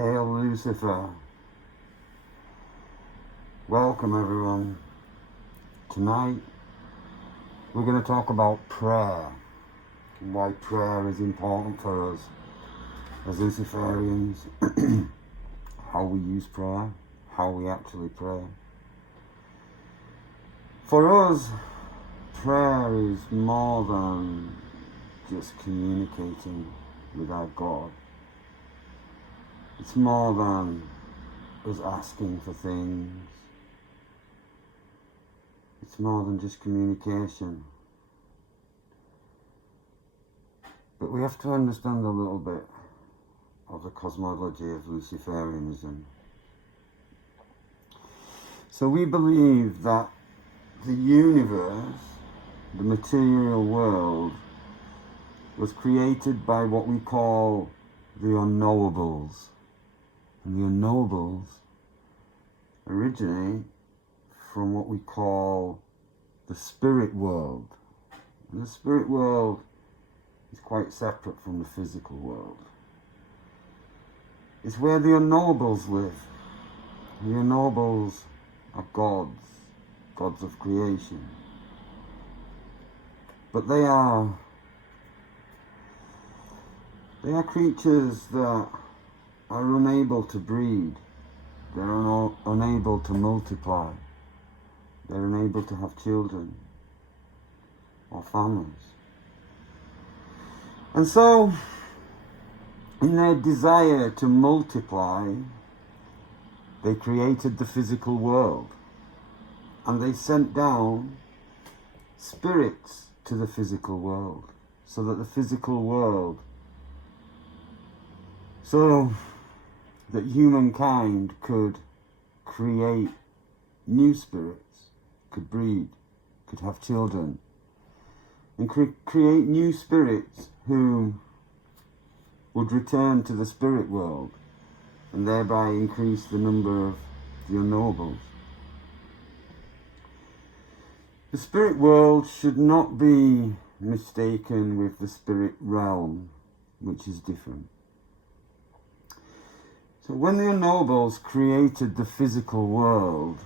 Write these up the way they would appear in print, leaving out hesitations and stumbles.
Hail Lucifer. Welcome everyone. Tonight we're going to talk about prayer and why prayer is important for us as Luciferians, how we use prayer, how we actually pray. For us, prayer is more than just communicating with our God. It's more than us asking for things. It's more than just communication. But we have to understand a little bit of the cosmology of Luciferianism. So we believe that the universe, the material world, was created by what we call the unknowables. And the unknowables originate from what we call the spirit world. And the spirit world is quite separate from the physical world. It's where the unknowables live. The unknowables are gods of creation. But they are creatures that are unable to breed. They're unable to multiply. They're unable to have children or families. And so, in their desire to multiply, they created the physical world. And they sent down spirits to the physical world, so that the physical world, so that humankind could create new spirits, could breed, could have children, and create new spirits who would return to the spirit world and thereby increase the number of the unknowables. The spirit world should not be mistaken with the spirit realm, which is different. So when the unknowables created the physical world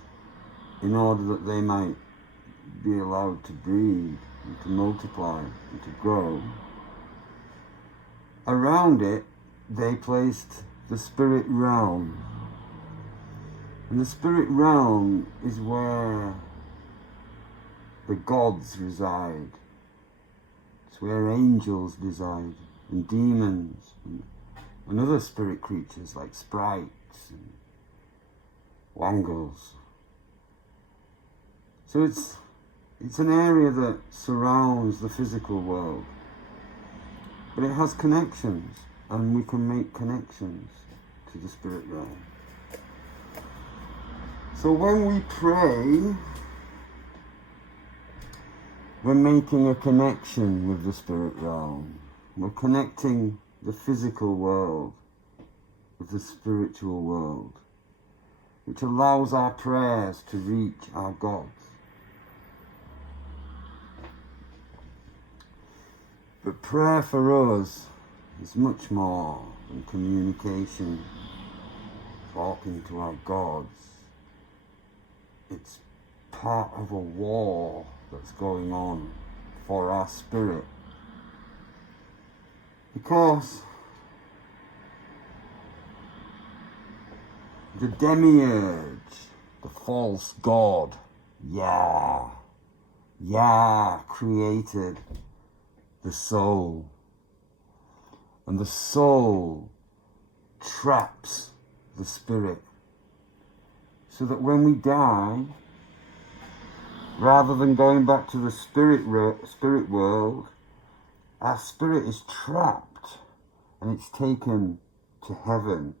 in order that they might be allowed to breed and to multiply and to grow, around it they placed the spirit realm. And the spirit realm is where the gods reside. It's where angels reside, and demons, and other spirit creatures like sprites and wangles. So it's an area that surrounds the physical world, but it has connections, and we can make connections to the spirit realm. So when we pray, we're making a connection with the spirit realm. We're connecting the physical world with the spiritual world, which allows our prayers to reach our gods. But prayer for us is much more than communication, talking to our gods. It's part of a war that's going on for our spirit. Because the demiurge, the false god, Yah created the soul. And the soul traps the spirit. So that when we die, rather than going back to the spirit world, our spirit is trapped and it's taken to heaven,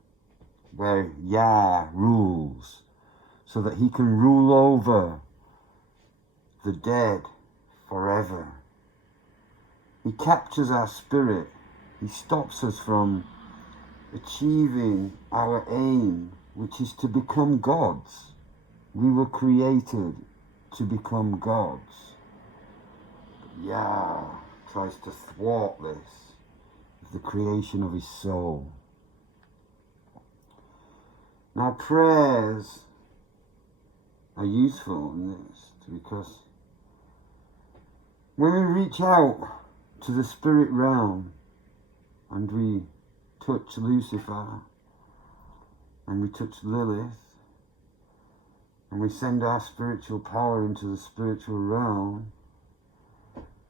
where Yah rules, so that he can rule over the dead forever. He captures our spirit. He stops us from achieving our aim, which is to become gods. We were created to become gods. But Yah tries to thwart this with the creation of his soul. Now prayers are useful in this because when we reach out to the spirit realm and we touch Lucifer and we touch Lilith and we send our spiritual power into the spiritual realm,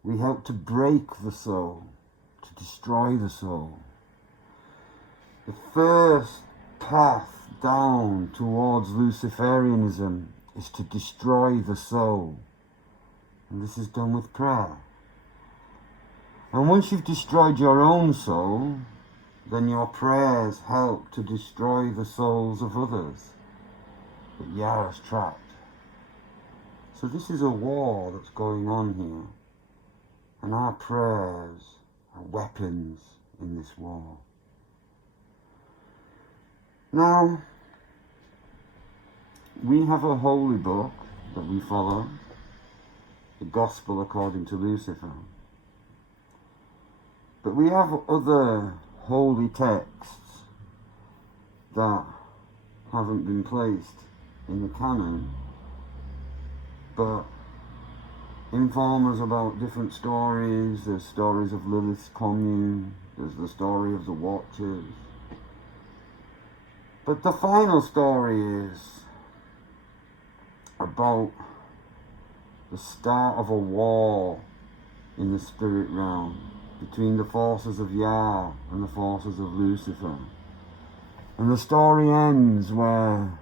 we help to break the soul, to destroy the soul. The first path down towards Luciferianism is to destroy the soul. And this is done with prayer. And once you've destroyed your own soul, then your prayers help to destroy the souls of others that Yah has trapped. So this is a war that's going on here. And our prayers are weapons in this war. Now, we have a holy book that we follow, the Gospel according to Lucifer. But we have other holy texts that haven't been placed in the canon, but inform us about different stories. There's stories of Lilith's commune, there's the story of the Watchers. But the final story is about the start of a war in the spirit realm between the forces of Yah and the forces of Lucifer. And the story ends where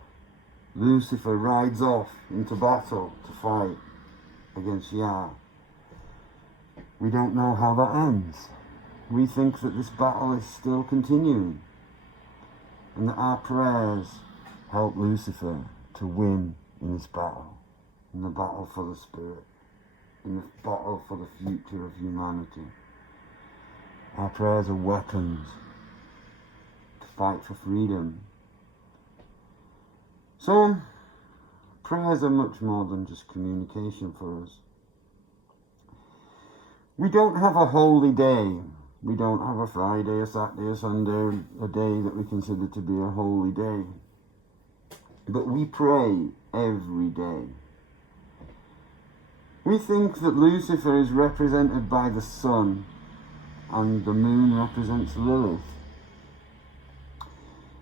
Lucifer rides off into battle to fight against Yah. We don't know how that ends. We think that this battle is still continuing, and that our prayers help Lucifer to win in this battle, in the battle for the spirit, in the battle for the future of humanity. Our prayers are weapons to fight for freedom. So, prayers are much more than just communication for us. We don't have a holy day. We don't have a Friday, a Saturday, a Sunday, a day that we consider to be a holy day. But we pray every day. We think that Lucifer is represented by the sun and the moon represents Lilith.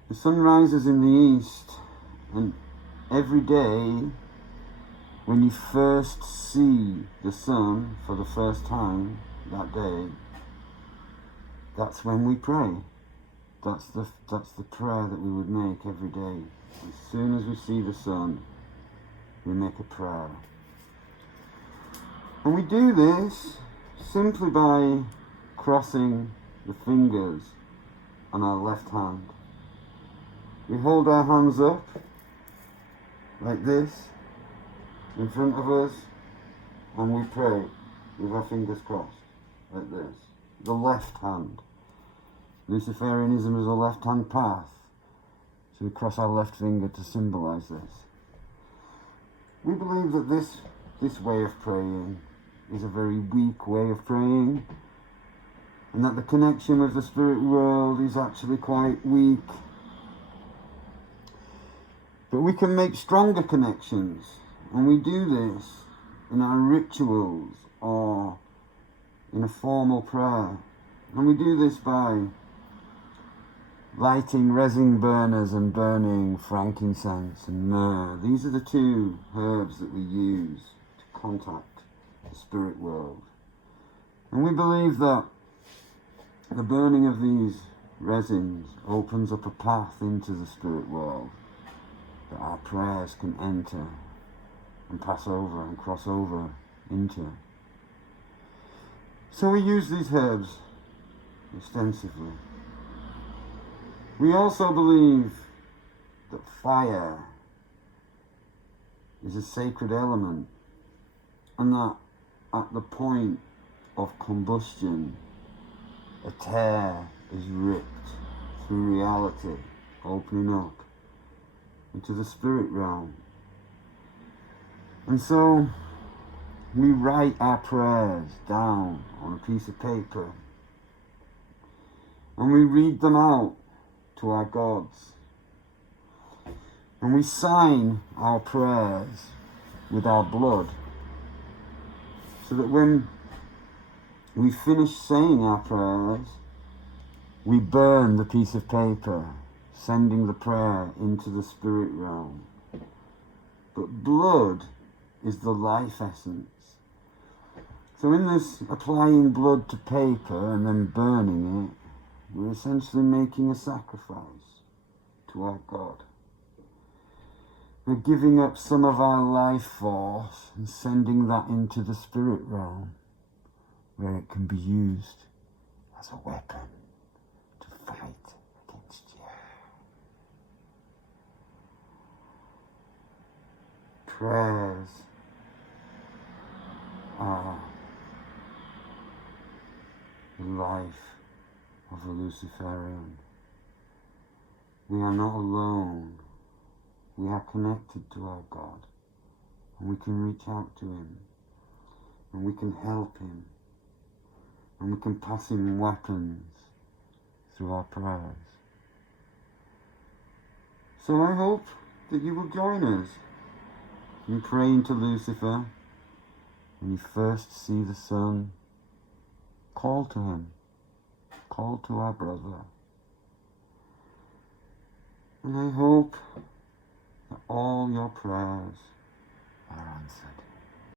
The sun rises in the east, and every day when you first see the sun for the first time that day, that's when we pray. That's the prayer that we would make every day. As soon as we see the sun, we make a prayer. And we do this simply by crossing the fingers on our left hand. We hold our hands up like this in front of us, and we pray with our fingers crossed like this. The left hand. Luciferianism is a left hand path, so we cross our left finger to symbolize this. We believe that this way of praying is a very weak way of praying, and that the connection with the spirit world is actually quite weak. But we can make stronger connections, and we do this in our rituals or in a formal prayer. And we do this by lighting resin burners and burning frankincense and myrrh. These are the two herbs that we use to contact the spirit world. And we believe that the burning of these resins opens up a path into the spirit world that our prayers can enter and pass over and cross over into. So we use these herbs extensively. We also believe that fire is a sacred element, and that at the point of combustion, a tear is ripped through reality, opening up into the spirit realm. And so we write our prayers down on a piece of paper, and we read them out to our gods. And we sign our prayers with our blood, so that when we finish saying our prayers, we burn the piece of paper, sending the prayer into the spirit realm. But blood is the life essence. So in this applying blood to paper and then burning it, we're essentially making a sacrifice to our God. We're giving up some of our life force and sending that into the spirit realm, where it can be used as a weapon to fight against you. Prayers are the life of a Luciferian. We are not alone. We are connected to our God, and we can reach out to him, and we can help him, and we can pass him weapons through our prayers. So I hope that you will join us in praying to Lucifer. When you first see the sun, call to him, call to our brother. And I hope that all your prayers are answered.